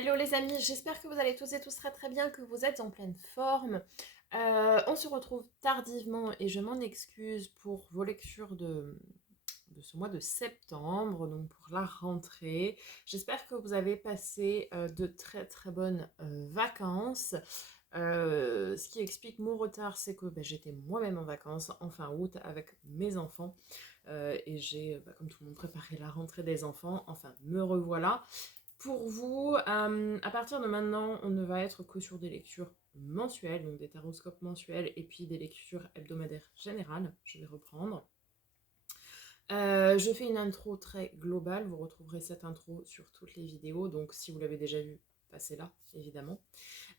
Hello les amis, j'espère que vous allez tous et tous très très bien, que vous êtes en pleine forme. On se retrouve tardivement et je m'en excuse pour vos lectures de ce mois de septembre, donc pour la rentrée. J'espère que vous avez passé de très très bonnes vacances. Ce qui explique mon retard, c'est que j'étais moi-même en vacances en fin août avec mes enfants et j'ai, comme tout le monde, préparé la rentrée des enfants. Enfin, me revoilà. Pour vous, à partir de maintenant, on ne va être que sur des lectures mensuelles, donc des taroscopes mensuels et puis des lectures hebdomadaires générales. Je vais reprendre. Je fais une intro très globale. Vous retrouverez cette intro sur toutes les vidéos. Donc, si vous l'avez déjà vue, passez là, évidemment.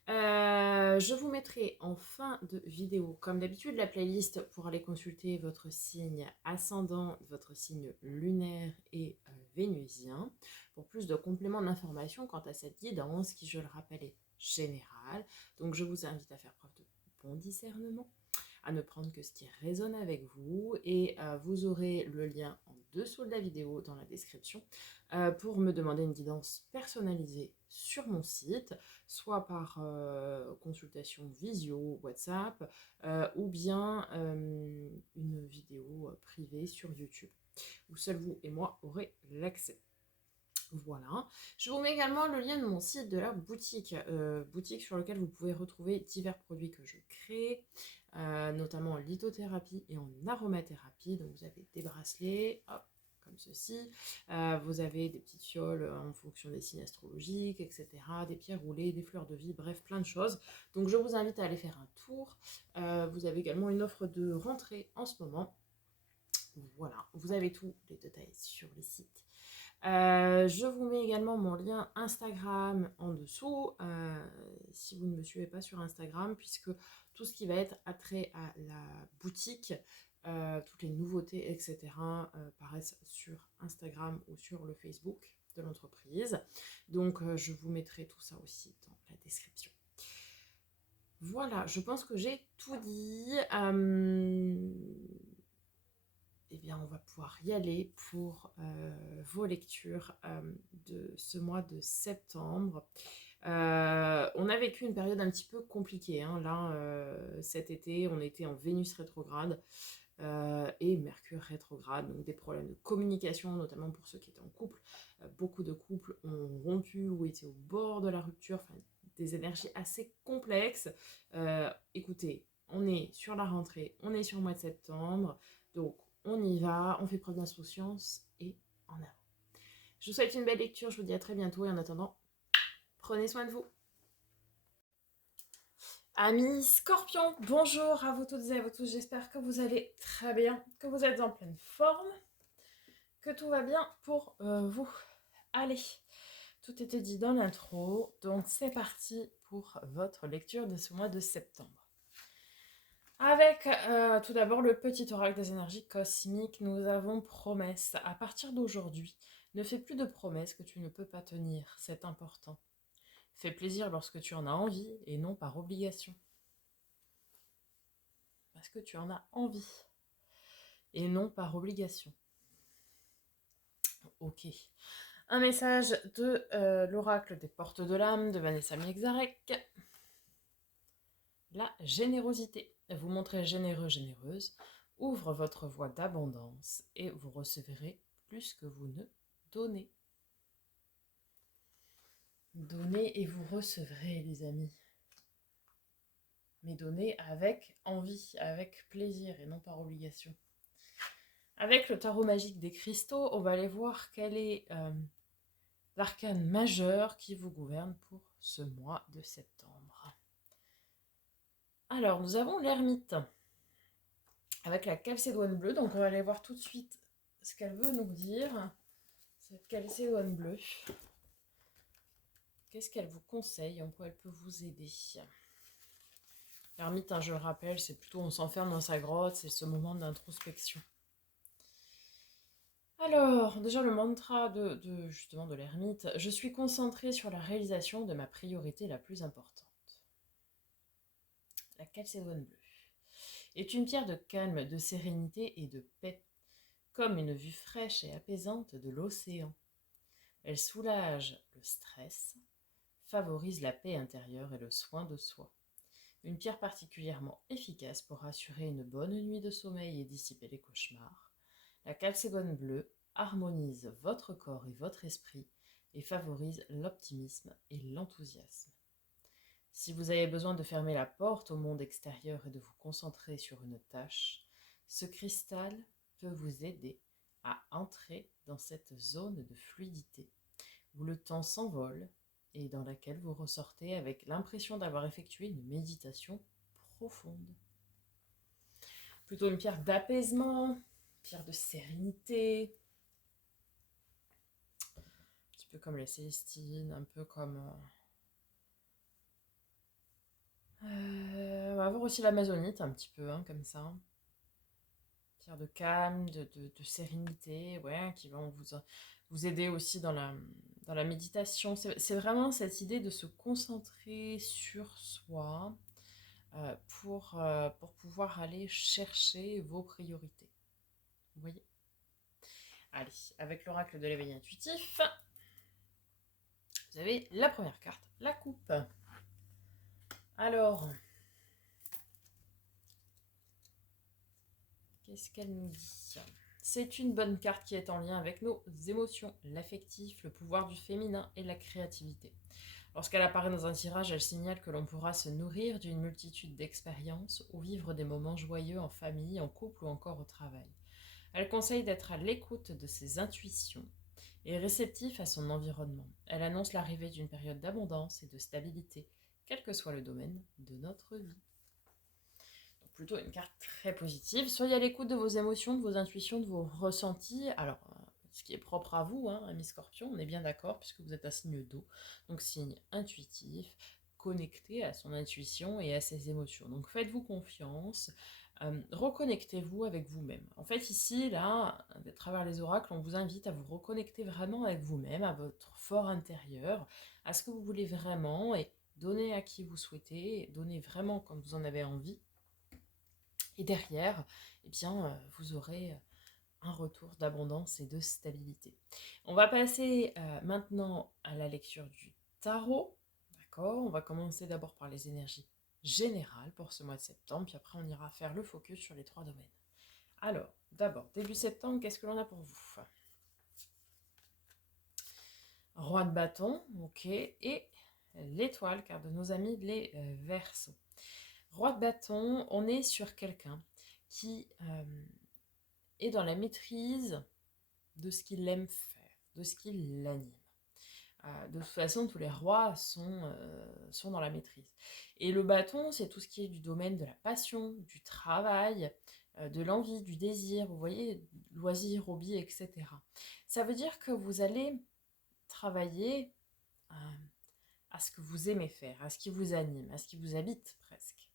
Je vous mettrai en fin de vidéo, comme d'habitude, la playlist pour aller consulter votre signe ascendant, votre signe lunaire et vénusien, pour plus de compléments d'information quant à cette guidance qui, je le rappelle, est générale. Donc je vous invite à faire preuve de bon discernement, à ne prendre que ce qui résonne avec vous, et vous aurez le lien en dessous de la vidéo dans la description pour me demander une guidance personnalisée sur mon site, soit par consultation visio, WhatsApp, ou bien une vidéo privée sur YouTube, où seul vous et moi aurez l'accès. Voilà. Je vous mets également le lien de mon site de la boutique, boutique sur lequel vous pouvez retrouver divers produits que je crée, notamment en lithothérapie et en aromathérapie. Donc vous avez des bracelets, hop, comme ceci. Vous avez des petites fioles en fonction des signes astrologiques, etc. Des pierres roulées, des fleurs de vie, bref, plein de choses. Donc je vous invite à aller faire un tour. Vous avez également une offre de rentrée en ce moment. Voilà, vous avez tous les détails sur le site. Je vous mets également mon lien Instagram en dessous, si vous ne me suivez pas sur Instagram, puisque tout ce qui va être attrait à la boutique, toutes les nouveautés, etc., paraissent sur Instagram ou sur le Facebook de l'entreprise. Donc je vous mettrai tout ça aussi dans la description. Voilà, je pense que j'ai tout dit. Eh bien, on va pouvoir y aller pour vos lectures de ce mois de septembre. On a vécu une période un petit peu compliquée, hein. Là, cet été, on était en Vénus rétrograde et Mercure rétrograde, donc des problèmes de communication, notamment pour ceux qui étaient en couple. Beaucoup de couples ont rompu ou étaient au bord de la rupture, enfin, des énergies assez complexes. Écoutez, on est sur la rentrée, on est sur le mois de septembre, donc on y va, on fait preuve d'insouciance et en avant. Je vous souhaite une belle lecture, je vous dis à très bientôt et en attendant, prenez soin de vous. Amis Scorpion, bonjour à vous toutes et à vous tous, j'espère que vous allez très bien, que vous êtes en pleine forme, que tout va bien pour vous. Allez, tout était dit dans l'intro, donc c'est parti pour votre lecture de ce mois de septembre. Avec tout d'abord le petit oracle des énergies cosmiques, nous avons promesse. À partir d'aujourd'hui, ne fais plus de promesses que tu ne peux pas tenir, c'est important. Fais plaisir lorsque tu en as envie et non par obligation. Parce que tu en as envie et non par obligation. Ok. Un message de l'oracle des portes de l'âme de Vanessa Miexarek. La générosité. Vous montrez généreux, généreuse. Ouvre votre voie d'abondance et vous recevrez plus que vous ne donnez. Donnez et vous recevrez, les amis. Mais donnez avec envie, avec plaisir et non par obligation. Avec le tarot magique des cristaux, on va aller voir quel est l'arcane majeur qui vous gouverne pour ce mois de septembre. Alors, nous avons l'ermite avec la calcédoine bleue. Donc, on va aller voir tout de suite ce qu'elle veut nous dire, cette calcédoine bleue. Qu'est-ce qu'elle vous conseille, en quoi elle peut vous aider? L'ermite, hein, je le rappelle, c'est plutôt on s'enferme dans sa grotte, c'est ce moment d'introspection. Alors, déjà le mantra justement de l'ermite, je suis concentrée sur la réalisation de ma priorité la plus importante. La calcédoine bleue est une pierre de calme, de sérénité et de paix, comme une vue fraîche et apaisante de l'océan. Elle soulage le stress, favorise la paix intérieure et le soin de soi. Une pierre particulièrement efficace pour assurer une bonne nuit de sommeil et dissiper les cauchemars. La calcédone bleue harmonise votre corps et votre esprit et favorise l'optimisme et l'enthousiasme. Si vous avez besoin de fermer la porte au monde extérieur et de vous concentrer sur une tâche, ce cristal peut vous aider à entrer dans cette zone de fluidité où le temps s'envole et dans laquelle vous ressortez avec l'impression d'avoir effectué une méditation profonde. Plutôt une pierre d'apaisement, pierre de sérénité, un petit peu comme les célestines, un peu comme... on va voir aussi l'amazonite, un petit peu, comme ça. Pierre de calme, de sérénité, ouais, qui vont vous aider aussi dans la méditation. C'est vraiment cette idée de se concentrer sur soi pour pouvoir aller chercher vos priorités. Vous voyez ? Allez, avec l'oracle de l'éveil intuitif, vous avez la première carte, la coupe. Alors, qu'est-ce qu'elle nous dit ? C'est une bonne carte qui est en lien avec nos émotions, l'affectif, le pouvoir du féminin et la créativité. Lorsqu'elle apparaît dans un tirage, elle signale que l'on pourra se nourrir d'une multitude d'expériences ou vivre des moments joyeux en famille, en couple ou encore au travail. Elle conseille d'être à l'écoute de ses intuitions et réceptif à son environnement. Elle annonce l'arrivée d'une période d'abondance et de stabilité, quel que soit le domaine de notre vie. Donc plutôt une carte très positive. Soyez à l'écoute de vos émotions, de vos intuitions, de vos ressentis. Alors, ce qui est propre à vous, ami Scorpion, on est bien d'accord, puisque vous êtes un signe d'eau. Donc signe intuitif, connecté à son intuition et à ses émotions. Donc faites-vous confiance. Reconnectez-vous avec vous-même. En fait, ici, là, à travers les oracles, on vous invite à vous reconnecter vraiment avec vous-même, à votre fort intérieur, à ce que vous voulez vraiment et donner à qui vous souhaitez, donner vraiment comme vous en avez envie. Et derrière, eh bien, vous aurez un retour d'abondance et de stabilité. On va passer maintenant à la lecture du tarot. D'accord ? On va commencer d'abord par les énergies générale pour ce mois de septembre, puis après on ira faire le focus sur les 3 domaines. Alors, d'abord, début septembre, qu'est-ce que l'on a pour vous ? Roi de bâton, ok, et l'étoile, car de nos amis les Verseaux. Roi de bâton, on est sur quelqu'un qui est dans la maîtrise de ce qu'il aime faire, de ce qui l'anime. De toute façon, tous les rois sont dans la maîtrise. Et le bâton, c'est tout ce qui est du domaine de la passion, du travail, de l'envie, du désir, vous voyez, loisirs, hobbies, etc. Ça veut dire que vous allez travailler à ce que vous aimez faire, à ce qui vous anime, à ce qui vous habite presque.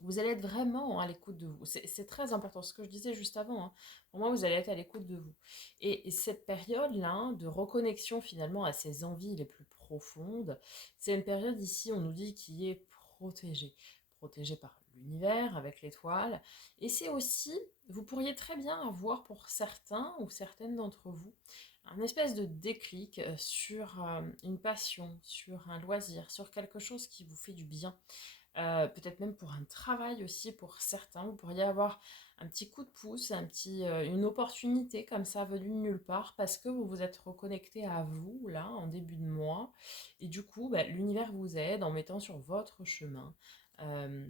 Vous allez être vraiment à l'écoute de vous. C'est très important, ce que je disais juste avant. Pour moi, vous allez être à l'écoute de vous. Et cette période-là, de reconnexion finalement à ses envies les plus profondes, c'est une période ici, on nous dit, qui est protégée. Protégée par l'univers, avec l'étoile. Et c'est aussi, vous pourriez très bien avoir pour certains ou certaines d'entre vous, un espèce de déclic sur une passion, sur un loisir, sur quelque chose qui vous fait du bien. Peut-être même pour un travail aussi pour certains, vous pourriez avoir un petit coup de pouce, une opportunité comme ça venue de nulle part parce que vous vous êtes reconnecté à vous là en début de mois et du coup l'univers vous aide en mettant sur votre chemin. Alors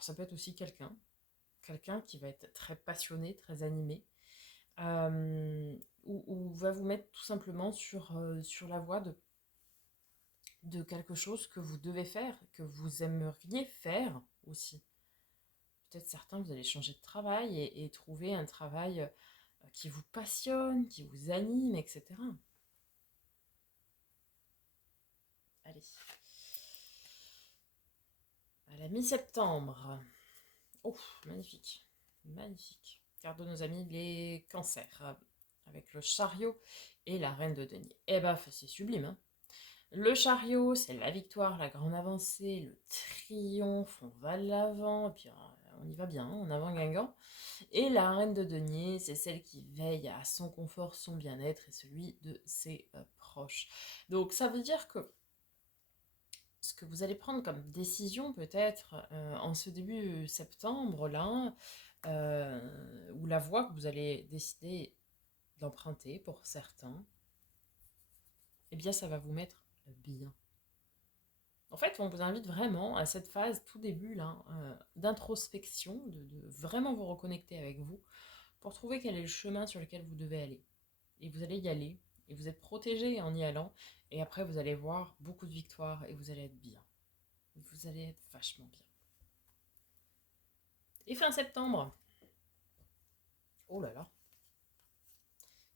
ça peut être aussi quelqu'un qui va être très passionné, très animé, ou va vous mettre tout simplement sur la voie de quelque chose que vous devez faire, que vous aimeriez faire aussi. Peut-être certains, vous allez changer de travail et trouver un travail qui vous passionne, qui vous anime, etc. Allez. À la mi-septembre. Oh, magnifique. Magnifique. Carte de nos amis les cancers. Avec le chariot et la reine de denier. Eh ben, c'est sublime, hein. Le chariot, c'est la victoire, la grande avancée, le triomphe, on va de l'avant, et puis on y va bien, en avant Guingamp. Et la reine de denier, c'est celle qui veille à son confort, son bien-être et celui de ses proche. Donc ça veut dire que ce que vous allez prendre comme décision peut-être en ce début septembre là, ou la voie que vous allez décider d'emprunter pour certains, eh bien ça va vous mettre bien. En fait, on vous invite vraiment à cette phase, tout début là, d'introspection, de vraiment vous reconnecter avec vous, pour trouver quel est le chemin sur lequel vous devez aller. Et vous allez y aller, et vous êtes protégé en y allant, et après vous allez voir beaucoup de victoires, et vous allez être bien. Vous allez être vachement bien. Et fin septembre, oh là là,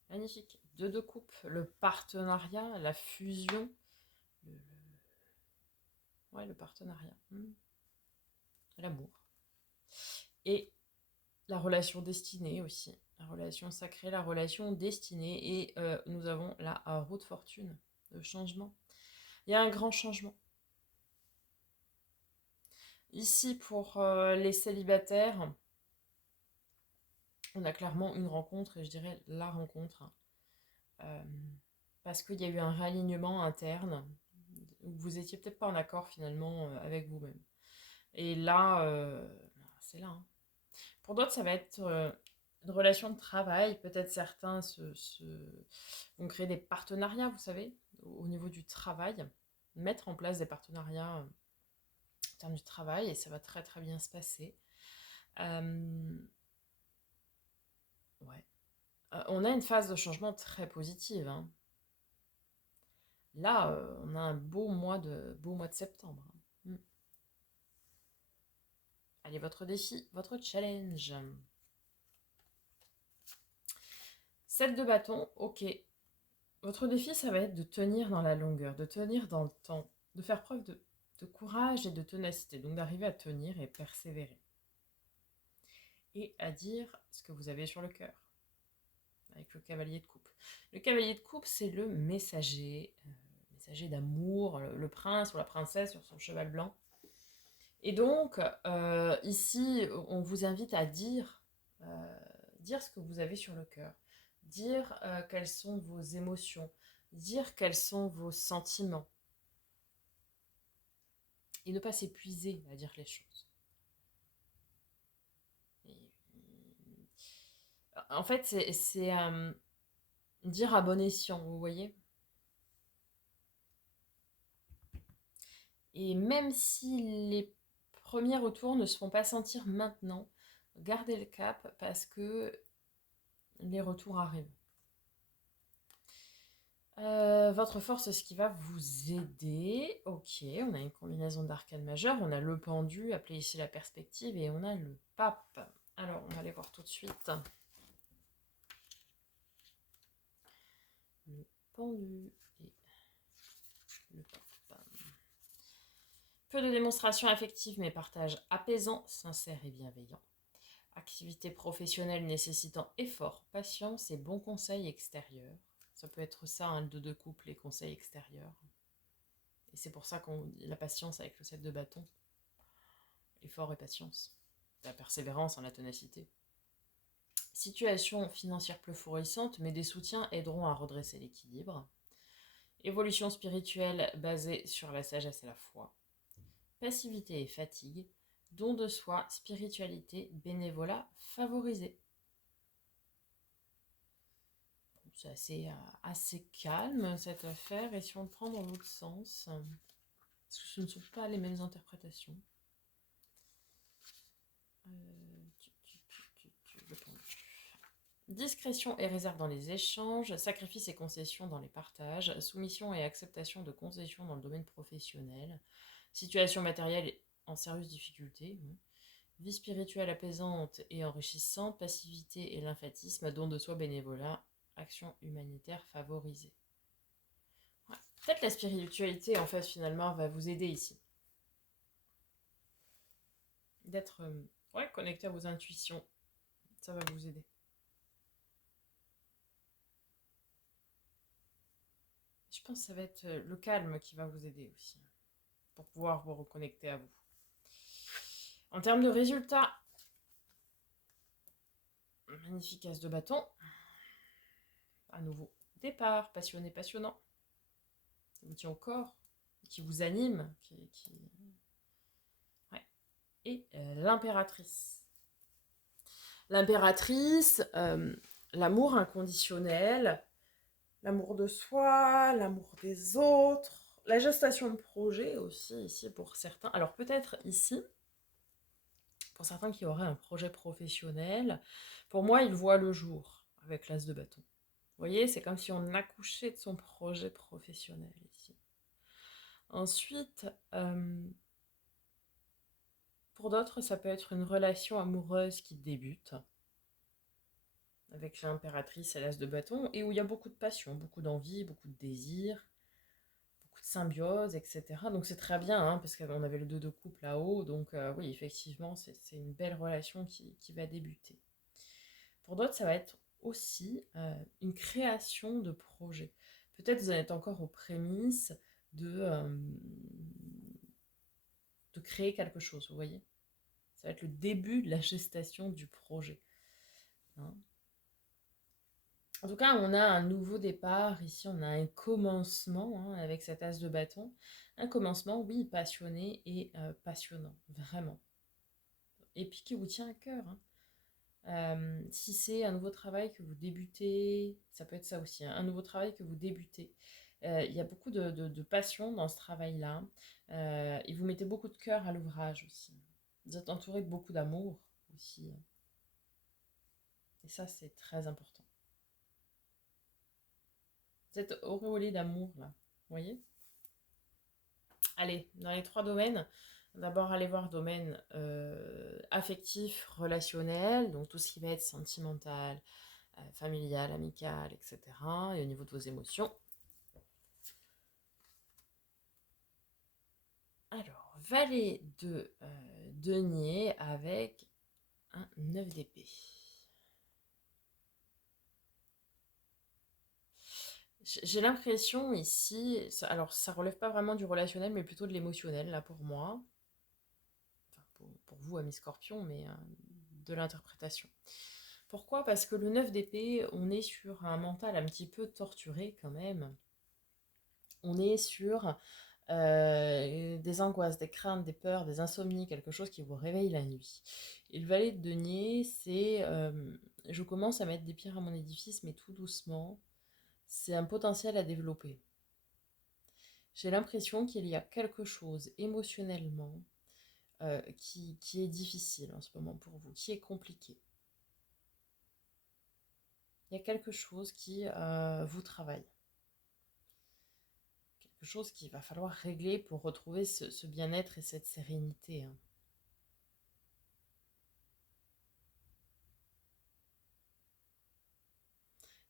magnifique. Deux de coupe, le partenariat, la fusion, le, ouais, le partenariat, l'amour. Et la relation destinée aussi, la relation sacrée, la relation destinée. Et nous avons la roue de fortune, le changement. Il y a un grand changement. Ici, pour les célibataires, on a clairement une rencontre, et je dirais la rencontre, parce qu'il y a eu un réalignement interne, où vous étiez peut-être pas en accord finalement avec vous-même. Et là, c'est là. Pour d'autres, ça va être une relation de travail. Peut-être certains vont créer des partenariats, vous savez, au niveau du travail, mettre en place des partenariats en termes du travail, et ça va très très bien se passer. Ouais. On a une phase de changement très positive, hein. Là, on a un beau mois de septembre. Allez, votre défi, votre challenge. 7 de bâton, ok. Votre défi, ça va être de tenir dans la longueur, de tenir dans le temps, de faire preuve de courage et de ténacité, donc d'arriver à tenir et persévérer. Et à dire ce que vous avez sur le cœur, avec le cavalier de coupe. Le cavalier de coupe, c'est le messager d'amour, le prince ou la princesse sur son cheval blanc. Et donc, ici, on vous invite à dire ce que vous avez sur le cœur, dire quelles sont vos émotions, dire quels sont vos sentiments, et ne pas s'épuiser à dire les choses. En fait, c'est dire à bon escient, vous voyez. Et même si les premiers retours ne se font pas sentir maintenant, gardez le cap parce que les retours arrivent. Votre force, c'est ce qui va vous aider. Ok, on a une combinaison d'arcane majeure, on a le pendu, appelé ici la perspective, et on a le pape. Alors, on va aller voir tout de suite. Le pendu et le pape. Peu de démonstrations affectives, mais partage apaisant, sincère et bienveillant. Activité professionnelle nécessitant effort, patience et bons conseils extérieurs. Ça peut être ça, hein, le 2 de couple, les conseils extérieurs. Et c'est pour ça qu'on la patience avec le 7 de bâton. Effort et patience. La persévérance en la ténacité. Situation financière peu florissante, mais des soutiens aideront à redresser l'équilibre. Évolution spirituelle basée sur la sagesse et la foi. Passivité et fatigue. Don de soi, spiritualité, bénévolat favorisé. C'est assez calme cette affaire, et si on le prend dans l'autre sens, parce que ce ne sont pas les mêmes interprétations. Discrétion et réserve dans les échanges, sacrifice et concession dans les partages, soumission et acceptation de concessions dans le domaine professionnel, situation matérielle en sérieuse difficulté, vie spirituelle apaisante et enrichissante, passivité et lymphatisme, don de soi, bénévolat, action humanitaire favorisée. Ouais. Peut-être la spiritualité, en fait, finalement, va vous aider ici. D'être connecté à vos intuitions, ça va vous aider. Je pense que ça va être le calme qui va vous aider aussi, pour pouvoir vous reconnecter à vous. En termes de résultats, magnifique as de bâton. À nouveau, départ, passionné, passionnant. qui vous tient au corps, qui vous anime, Ouais. Et l'impératrice. L'impératrice, l'amour inconditionnel, l'amour de soi, l'amour des autres, la gestation de projet aussi, ici pour certains. Alors peut-être ici, pour certains qui auraient un projet professionnel, pour moi, il voit le jour avec l'as de bâton. Vous voyez, c'est comme si on accouchait de son projet professionnel ici. Ensuite, pour d'autres, ça peut être une relation amoureuse qui débute avec l'impératrice et l'as de bâton, et où il y a beaucoup de passion, beaucoup d'envie, beaucoup de désir, beaucoup de symbiose, etc. Donc c'est très bien, hein, parce qu'on avait le 2 de coupe là-haut, donc oui, effectivement, c'est une belle relation qui va débuter. Pour d'autres, ça va être aussi une création de projet. Peut-être vous en êtes encore aux prémices de créer quelque chose, vous voyez. Ça va être le début de la gestation du projet. Hein. En tout cas, on a un nouveau départ. Ici, on a un commencement hein, avec cette as de bâton. Un commencement, oui, passionné et passionnant, vraiment. Et puis qui vous tient à cœur. Hein. Si c'est un nouveau travail que vous débutez, ça peut être ça aussi, hein, un nouveau travail que vous débutez. Il y a beaucoup de passion dans ce travail-là. Et vous mettez beaucoup de cœur à l'ouvrage aussi. Vous êtes entouré de beaucoup d'amour aussi. Et ça, c'est très important. Vous êtes auréolé d'amour, là. Vous voyez? Allez, dans les 3 domaines, d'abord aller voir domaine affectif, relationnel, donc tout ce qui va être sentimental, familial, amical, etc. Et au niveau de vos émotions. Alors, valet de denier avec un 9 d'épée. J'ai l'impression ici, alors ça relève pas vraiment du relationnel, mais plutôt de l'émotionnel, là, pour moi. Enfin, pour vous, amis scorpions, mais de l'interprétation. Pourquoi? Parce que le 9 d'épée, on est sur un mental un petit peu torturé quand même. On est sur des angoisses, des craintes, des peurs, des insomnies, quelque chose qui vous réveille la nuit. Et le valet de denier, c'est je commence à mettre des pierres à mon édifice, mais tout doucement. C'est un potentiel à développer. J'ai l'impression qu'il y a quelque chose émotionnellement qui est difficile en ce moment pour vous, qui est compliqué. Il y a quelque chose qui vous travaille. Quelque chose qu'il va falloir régler pour retrouver ce bien-être et cette sérénité. Hein.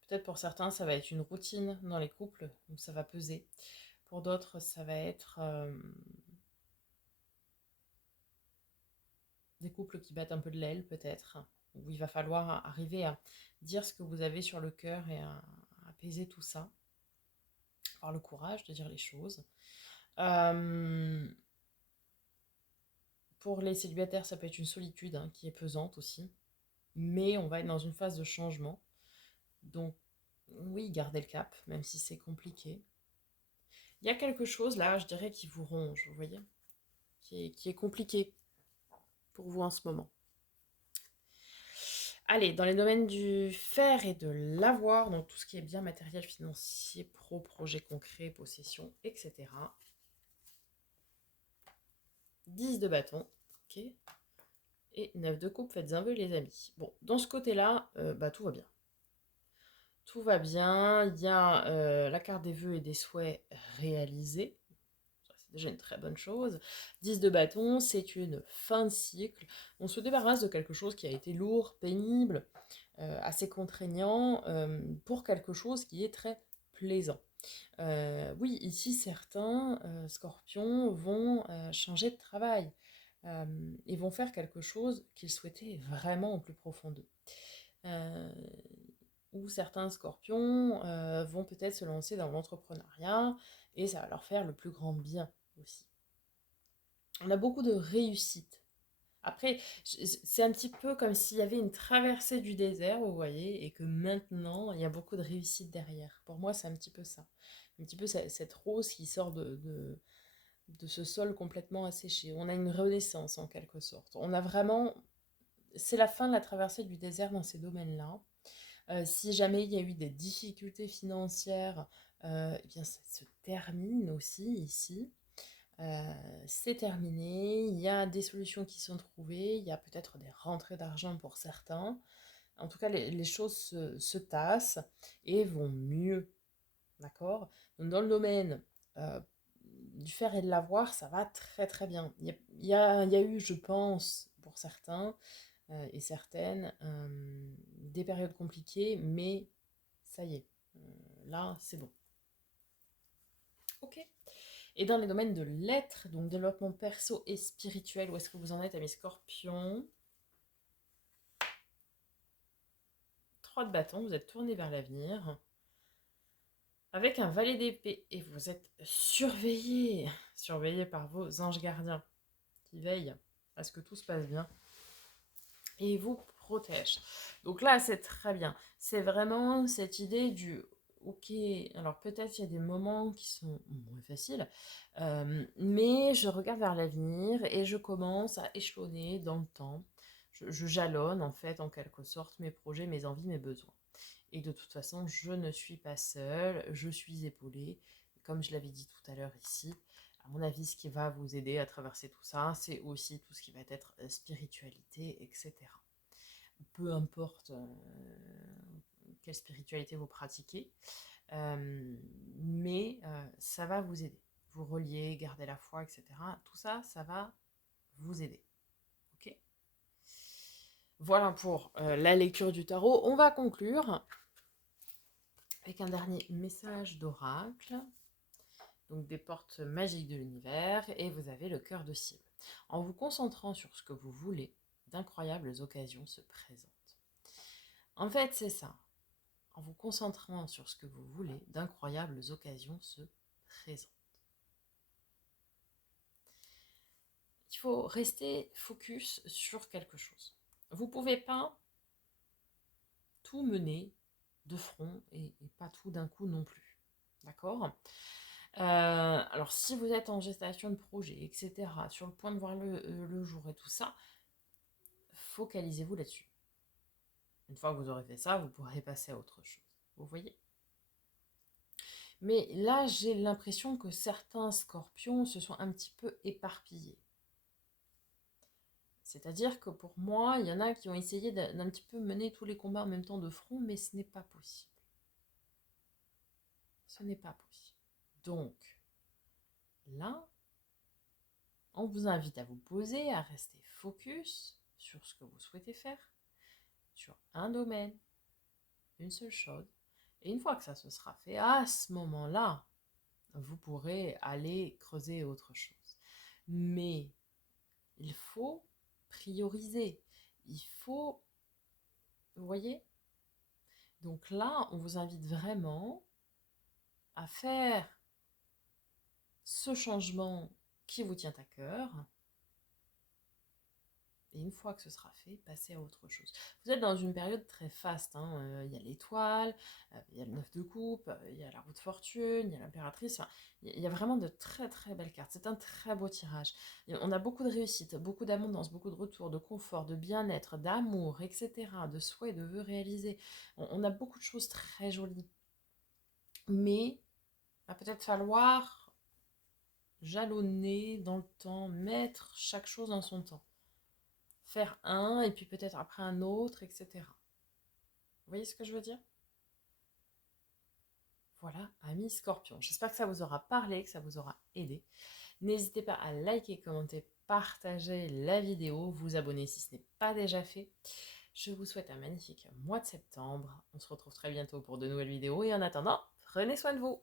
Peut-être pour certains, ça va être une routine dans les couples, donc ça va peser. Pour d'autres, ça va être des couples qui battent un peu de l'aile, peut-être, où il va falloir arriver à dire ce que vous avez sur le cœur et à apaiser tout ça. Avoir le courage de dire les choses. Pour les célibataires, ça peut être une solitude hein, qui est pesante aussi. Mais on va être dans une phase de changement. Donc, oui, gardez le cap, même si c'est compliqué. Il y a quelque chose là, je dirais, qui vous ronge, vous voyez, qui est compliqué pour vous en ce moment. Allez, dans les domaines du faire et de l'avoir, donc tout ce qui est bien matériel, financier, projet concret, possession, etc. 10 de bâton, ok. Et 9 de coupe, faites un vœu les amis. Bon, dans ce côté-là, tout va bien. Tout va bien, il y a la carte des vœux et des souhaits réalisés. C'est déjà une très bonne chose. 10 de bâton, c'est une fin de cycle. On se débarrasse de quelque chose qui a été lourd, pénible, assez contraignant, pour quelque chose qui est très plaisant. Oui, ici, certains scorpions vont changer de travail. Ils vont faire quelque chose qu'ils souhaitaient vraiment au plus profond d'eux. Ou certains scorpions vont peut-être se lancer dans l'entrepreneuriat et ça va leur faire le plus grand bien aussi. On a beaucoup de réussite. Après, c'est un petit peu comme s'il y avait une traversée du désert, vous voyez, et que maintenant, il y a beaucoup de réussite derrière. Pour moi, c'est un petit peu ça. un petit peu cette rose qui sort de ce sol complètement asséché. On a une renaissance en quelque sorte. On a vraiment... C'est la fin de la traversée du désert dans ces domaines-là. Si jamais il y a eu des difficultés financières, eh bien ça se termine aussi ici. C'est terminé, il y a des solutions qui sont trouvées, il y a peut-être des rentrées d'argent pour certains. En tout cas, les choses se tassent et vont mieux, d'accord? Donc dans le domaine euh, du faire et de l'avoir, ça va très très bien. Il y a eu, je pense, pour certains et certaines, des périodes compliquées, mais ça y est, là c'est bon. Ok. Et dans les domaines de l'être, donc développement perso et spirituel, où est-ce que vous en êtes à mes scorpions? 3 de bâton, vous êtes tourné vers l'avenir. Avec un valet d'épée, et vous êtes surveillé, surveillé par vos anges gardiens, qui veillent à ce que tout se passe bien, et vous protègent. Donc là, c'est très bien. C'est vraiment cette idée du... Ok, alors peut-être il y a des moments qui sont moins faciles, mais je regarde vers l'avenir et je commence à échelonner dans le temps. Je jalonne en fait en quelque sorte mes projets, mes envies, mes besoins. Et de toute façon, je ne suis pas seule, je suis épaulée. Comme je l'avais dit tout à l'heure ici, à mon avis, ce qui va vous aider à traverser tout ça, c'est aussi tout ce qui va être spiritualité, etc. Peu importe quelle spiritualité vous pratiquez, mais ça va vous aider. Vous relier, garder la foi, etc. Tout ça, ça va vous aider. Ok ? Voilà pour la lecture du tarot. On va conclure avec un dernier message d'oracle. Donc des portes magiques de l'univers, et vous avez le cœur de cible. En vous concentrant sur ce que vous voulez, d'incroyables occasions se présentent. En fait, c'est ça. En vous concentrant sur ce que vous voulez, d'incroyables occasions se présentent. Il faut rester focus sur quelque chose. Vous ne pouvez pas tout mener de front et pas tout d'un coup non plus. D'accord ? Alors, si vous êtes en gestation de projet, etc., sur le point de voir le jour et tout ça, focalisez-vous là-dessus. Une fois que vous aurez fait ça, vous pourrez passer à autre chose. Vous voyez ? Mais là, j'ai l'impression que certains scorpions se sont un petit peu éparpillés. C'est-à-dire que pour moi, il y en a qui ont essayé d'un petit peu mener tous les combats en même temps de front, mais ce n'est pas possible. Ce n'est pas possible. Donc, là, on vous invite à vous poser, à rester focus sur ce que vous souhaitez faire, sur un domaine, une seule chose. Et une fois que ça se sera fait, à ce moment-là, vous pourrez aller creuser autre chose. Mais il faut prioriser. Il faut... Vous voyez ? Donc là, on vous invite vraiment à faire ce changement qui vous tient à cœur. Et une fois que ce sera fait, passez à autre chose. Vous êtes dans une période très faste. Il y a l'étoile, il y a le 9 de coupe, il y a la roue de fortune, il y a l'impératrice. Enfin, il y a vraiment de très très belles cartes. C'est un très beau tirage. On a beaucoup de réussite, beaucoup d'abondance, beaucoup de retour, de confort, de bien-être, d'amour, etc. De souhaits, de vœux réalisés. On a beaucoup de choses très jolies. Mais il va peut-être falloir jalonner dans le temps, mettre chaque chose en son temps. Faire un, et puis peut-être après un autre, etc. Vous voyez ce que je veux dire? Voilà, amis scorpions. J'espère que ça vous aura parlé, que ça vous aura aidé. N'hésitez pas à liker, commenter, partager la vidéo, vous abonner si ce n'est pas déjà fait. Je vous souhaite un magnifique mois de septembre. On se retrouve très bientôt pour de nouvelles vidéos, et en attendant, prenez soin de vous.